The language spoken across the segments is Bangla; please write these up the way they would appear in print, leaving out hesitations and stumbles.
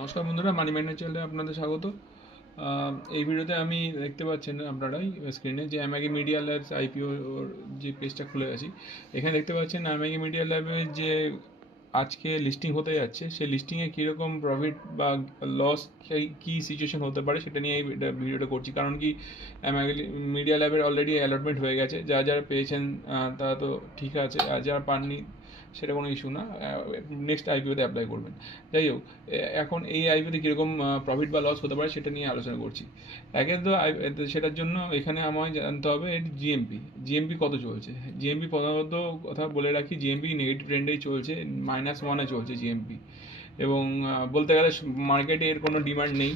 নমস্কার বন্ধুরা, মানি ম্যানেজ চ্যানেলে আপনাদের স্বাগত। এই ভিডিওতে আমি দেখতে পাচ্ছেন আপনারাই স্ক্রিনে যে অ্যামাগি মিডিয়া ল্যাবস আইপিও যে পেজটা খুলে আছি। এখানে দেখতে পাচ্ছেন অ্যামাগি মিডিয়া ল্যাবের যে আজকে লিস্টিং হতে যাচ্ছে, সেই লিস্টিংয়ে কীরকম প্রফিট বা লস, কী সিচুয়েশন হতে পারে সেটা নিয়ে এই ভিডিওটা করছি। কারণ কি, অ্যামাগি মিডিয়া ল্যাবের অলরেডি অ্যালটমেন্ট হয়ে গেছে, যারা পেয়েছেন তারা তো ঠিক আছে, আর যারা পাননি সেটা কোনো ইস্যু না, নেক্সট আইপিওতে অ্যাপ্লাই করবেন। যাই হোক, এখন এই আইপিওতে কীরকম প্রফিট বা লস হতে পারে সেটা নিয়ে আলোচনা করছি। একে তো সেটার জন্য এখানে আমায় জানতে হবে এর জিএমপি কত চলছে। জিএমপি প্রধানত কথা বলে রাখি, জিএমপি নেগেটিভ ট্রেন্ডেই চলছে, -1-এ চলছে জিএমপি। এবং বলতে গেলে মার্কেটে এর কোনো ডিমান্ড নেই।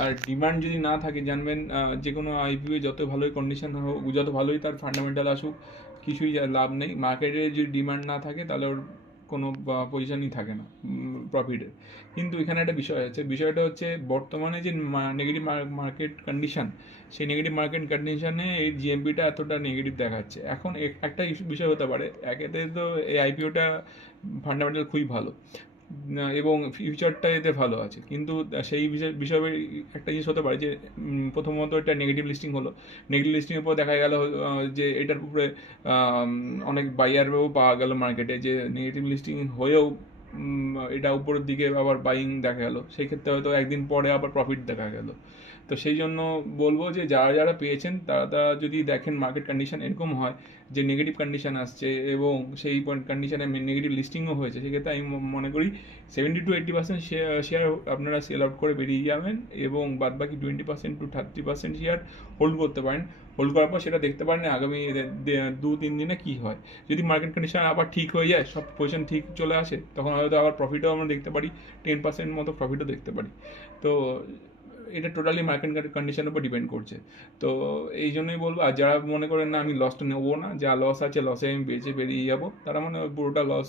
আর ডিমান্ড যদি না থাকে, জানবেন যে কোনো আইপিও যত ভালোই কন্ডিশন হোক, যত ভালোই তার ফান্ডামেন্টাল আসুক, কিছুই লাভ নেই। মার্কেটে যদি ডিমান্ড না থাকে তাহলে ওর কোনো পজিশনই থাকে না প্রফিটের। কিন্তু এখানে একটা বিষয় আছে, বিষয়টা হচ্ছে বর্তমানে যে নেগেটিভ মার্কেট কন্ডিশন, সেই নেগেটিভ মার্কেট কন্ডিশনে এই জিএমপিটা এতটা নেগেটিভ দেখাচ্ছে। এখন একটা বিষয় হতে পারে, একেতে তো এই আইপিওটা ফান্ডামেন্টাল খুবই ভালো এবং ফিউচারটা এতে ভালো আছে, কিন্তু সেই বিষয়ে একটা জিনিস হতে পারে যে প্রথমত এটা নেগেটিভ লিস্টিং হলো। নেগেটিভ লিস্টিংয়ের পর দেখা গেল যে এটার উপরে অনেক বাইয়ারও পাওয়া গেল মার্কেটে, যে নেগেটিভ লিস্টিং হয়েও এটা উপরের দিকে আবার বাইং দেখা গেল। সেই ক্ষেত্রে হয়তো একদিন পরে আবার প্রফিট দেখা গেল। তো সেই জন্য বলবো যে যারা যারা পেয়েছেন তারা যদি দেখেন মার্কেট কন্ডিশন এরকম হয় যে নেগেটিভ কন্ডিশন আসছে এবং সেই কন্ডিশনে নেগেটিভ লিস্টিংও হয়েছে, সেক্ষেত্রে আমি মনে করি 70-80% শেয়ার আপনারা সেল আউট করে বেরিয়ে যাবেন এবং বাদবাকি 20% to 30% শেয়ার হোল্ড করতে পারেন। হোল্ড করার পর সেটা দেখতে পারেন আগামী 2-3 দিনে কী হয়। যদি মার্কেট কন্ডিশন আবার ঠিক হয়ে যায়, সব পজিশন ঠিক চলে আসে, তখন হয়তো আবার প্রফিটও আমরা দেখতে পারি, 10% মতো প্রফিটও দেখতে পারি। তো এটা টোটালি মার্কেট কন্ডিশনের উপর ডিপেন্ড করছে। তো এই জন্যই বলবো, আর যারা মনে করেন না আমি লসটা নেবো না, যা লস আছে লসে আমি বেঁচে বেরিয়ে যাবো, তারা মানে পুরোটা লস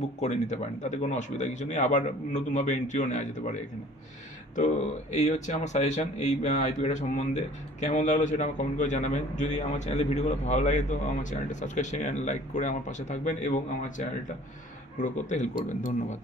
বুক করে নিতে পারেন, তাতে কোনো অসুবিধা কিছু নেই। আবার নতুনভাবে এন্ট্রিও নেওয়া যেতে পারে এখানে। তো এই হচ্ছে আমার সাজেশন এই আইপিওটা সম্বন্ধে। কেমন লাগলো সেটা আমার কমেন্ট করে জানাবেন। যদি আমার চ্যানেলে ভিডিওগুলো ভালো লাগে তো আমার চ্যানেলটা সাবস্ক্রাইব অ্যান্ড লাইক করে আমার পাশে থাকবেন এবং আমার চ্যানেলটা গ্রো করতে হেল্প করবেন। ধন্যবাদ।